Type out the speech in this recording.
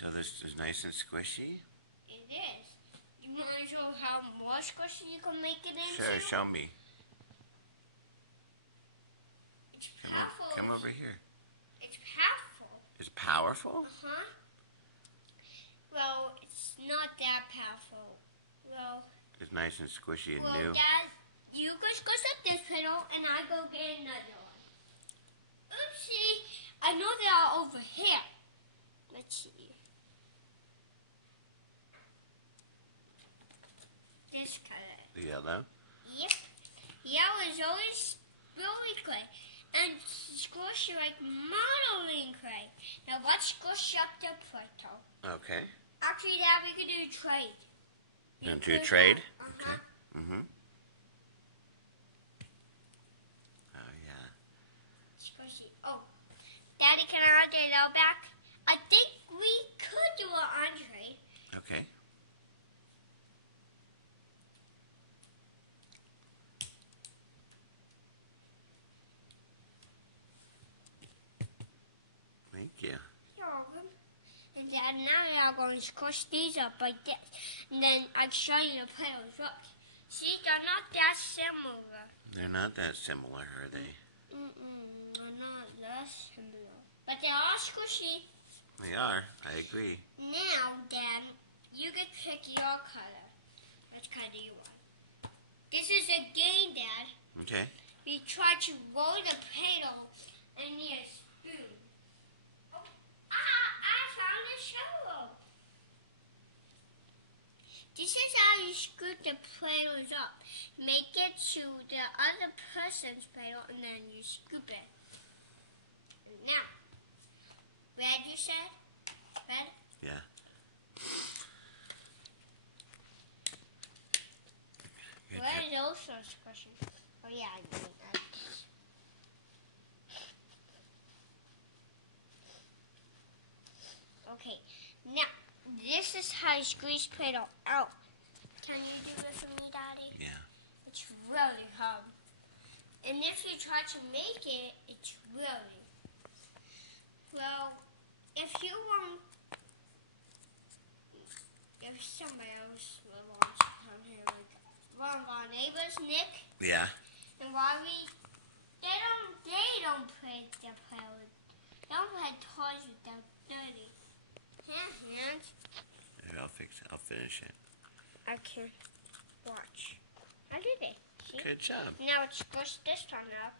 So this is nice and squishy? It is. You want to show how more squishy you can make it into? Sure, show me. It's powerful. Come over here. It's powerful. It's powerful? Uh-huh. Well, it's not that powerful. Well, it's nice and squishy and new. Dad, you go squish up this pedal, and I go get another one. Oopsie. I know they are over here. Let's see. This color. The yellow? Yep. Yellow is always really clay. And squish like modeling clay. Now let's squish up the Play-Doh. Okay. Actually, Dad, we can do a trade. You want to do a trade? Okay. Mm-hmm. Oh, yeah. Squishy. Oh, Daddy, can I have the yellow back? I think we could do an entree. Okay. Thank you. You're welcome. And Dad, now we are going to squish these up like this. And then I'll show you the petals. Look. See, they're not that similar. They're not that similar, are they? They're not that similar. But they are squishy. They are. I agree. Now, Dad, you can pick your color. Which color do you want? This is a game, Dad. Okay. We try to roll the paddle and need a spoon. Oh, I found a shovel. This is how you scoop the paddles up. Make it to the other person's paddle and then you scoop it. Now, red you said? Red? Yeah. Red is also squishy. Oh yeah, I mean that. Okay, now this is how you squeeze paddle out. Can you do it for me, Daddy? Yeah. It's really hard. And if you try to make it, it's really. Well, if you want, if somebody else wants to come here, like one of our neighbors, Nick. Yeah. And Robbie, they don't play the paddle. They don't play toys with them dirty. Hands. Here, I'll fix it. I'll finish it. Okay. Watch. I did it. See? Good job. Now let's push this one up.